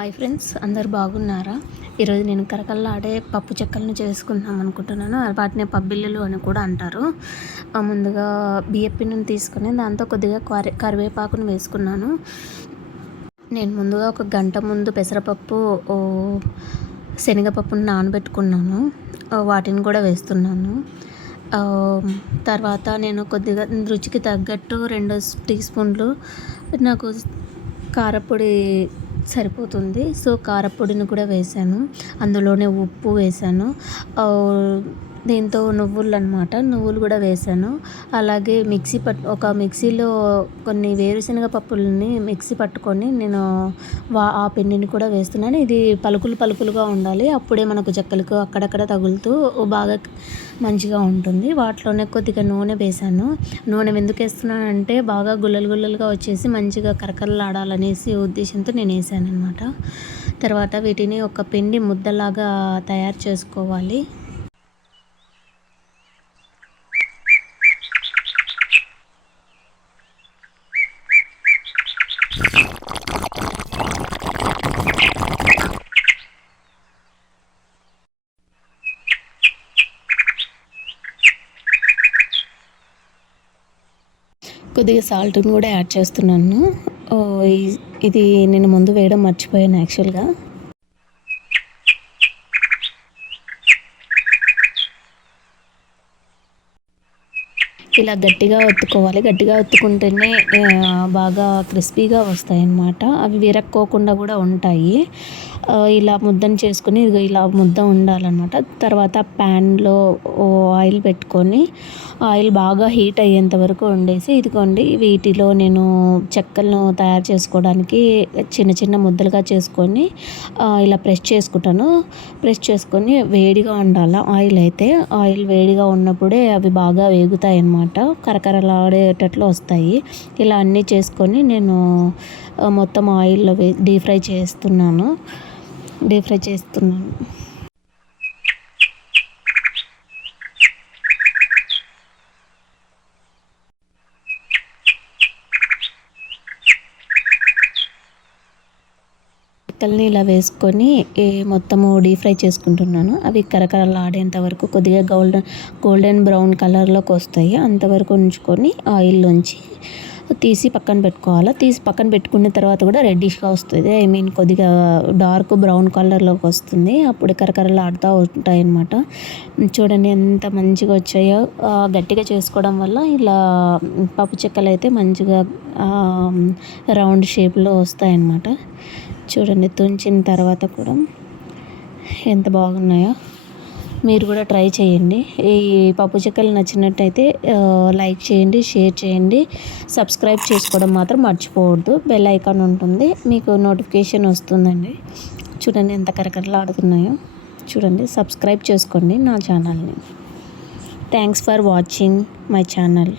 Hi friends అందరు బాగున్నారా? ఈరోజు నేను కరకల్లాడే పప్పు చెక్కలను చేసుకుందాం అనుకుంటున్నాను. వాటిని పబ్బిళ్ళలు అని కూడా అంటారు. ముందుగా బియ్యపిండిని తీసుకుని దాంతో కొద్దిగా కరి కరివేపాకును వేసుకున్నాను. నేను ముందుగా ఒక గంట ముందు పెసరపప్పు శనగపప్పును నానబెట్టుకున్నాను. వాటిని కూడా వేస్తున్నాను. తర్వాత నేను కొద్దిగా రుచికి తగ్గట్టు రెండు టీ స్పూన్లు నాకు కారపొడి సరిపోతుంది. సో కారపొడిని కూడా వేసాను. అందులోనే ఉప్పు వేసాను. దీంతో నువ్వులు అనమాట నువ్వులు కూడా వేసాను. అలాగే మిక్సీ పట్ ఒక మిక్సీలో కొన్ని వేరుశనగ పప్పులని మిక్సీ పట్టుకొని నేను వా ఆ పిండిని కూడా వేస్తున్నాను. ఇది పలుకులు పలుకులుగా ఉండాలి. అప్పుడే మనకు చెక్కలకు అక్కడక్కడ తగులుతూ బాగా మంచిగా ఉంటుంది. వాటిలోనే కొద్దిగా నూనె వేసాను. నూనె ఎందుకు వేస్తున్నానంటే బాగా గుల్లలు గుల్లలుగా వచ్చేసి మంచిగా కరకరలాడాలనేసి ఉద్దేశంతో నేను వేసాను అనమాట తర్వాత వీటిని ఒక పిండి ముద్దలాగా తయారు చేసుకోవాలి. కొద్దిగా సాల్ట్ని కూడా యాడ్ చేస్తున్నాను. ఇది నేను ముందు వేయడం మర్చిపోయాను యాక్చువల్గా ఇలా గట్టిగా ఒత్తుకోవాలి. గట్టిగా ఒత్తుకుంటేనే బాగా క్రిస్పీగా వస్తాయి అన్నమాట అవి విరక్కోకుండా కూడా ఉంటాయి. ఇలా ముద్దను చేసుకుని ఇలా ముద్ద ఉండాలన్నమాట. తర్వాత ప్యాన్లో ఆయిల్ పెట్టుకొని ఆయిల్ బాగా హీట్ అయ్యేంత వరకు వండేసి ఇదిగోండి వీటిలో నేను చెక్కలను తయారు చేసుకోవడానికి చిన్న చిన్న ముద్దలుగా చేసుకొని ఇలా ప్రెస్ చేసుకుంటాను. ప్రెస్ చేసుకొని వేడిగా ఉండాలి ఆయిల్ అయితే ఆయిల్ వేడిగా ఉన్నప్పుడే అవి బాగా వేగుతాయి అన్నమాట కరకరలాడేటట్లు వస్తాయి. ఇలా అన్నీ చేసుకొని నేను మొత్తం ఆయిల్లో డీప్ ఫ్రై చేస్తున్నాను. డీప్ ఫ్రై చేస్తున్నాను. ముక్కల్ని ఇలా వేసుకొని మొత్తము డీప్ ఫ్రై చేసుకుంటున్నాను. అవి కరకరలాడేంత వరకు కొద్దిగా గోల్డెన్ గోల్డెన్ బ్రౌన్ కలర్లోకి వస్తాయి అంతవరకు ఉంచుకొని ఆయిల్లోంచి తీసి పక్కన పెట్టుకోవాలి. తీసి పక్కన పెట్టుకున్న తర్వాత కూడా రెడ్డిష్గా వస్తుంది. ఐ మీన్ కొద్దిగా డార్క్ బ్రౌన్ కలర్లోకి వస్తుంది అప్పుడు కరకరలాడుతూ ఉంటాయి అన్నమాట చూడండి ఎంత మంచిగా వచ్చాయో. గట్టిగా చేసుకోవడం వల్ల ఇలా పప్పు చెక్కలు అయితే మంచిగా రౌండ్ షేప్లో వస్తాయన్నమాట. చూడండి తుంచిన తర్వాత కూడా ఎంత బాగున్నాయో. మీరు కూడా ట్రై చేయండి. ఈ పప్పు చెక్కలు నచ్చినట్టయితే లైక్ చేయండి షేర్ చేయండి. సబ్స్క్రైబ్ చేసుకోవడం మాత్రం మర్చిపోవద్దు. బెల్ ఐకాన్ ఉంటుంది మీకు నోటిఫికేషన్ వస్తుందండి. చూడండి ఎంత కరకరలాడుతున్నాయో. చూడండి సబ్స్క్రైబ్ చేసుకోండి నా ఛానల్ని. Thanks for watching my channel.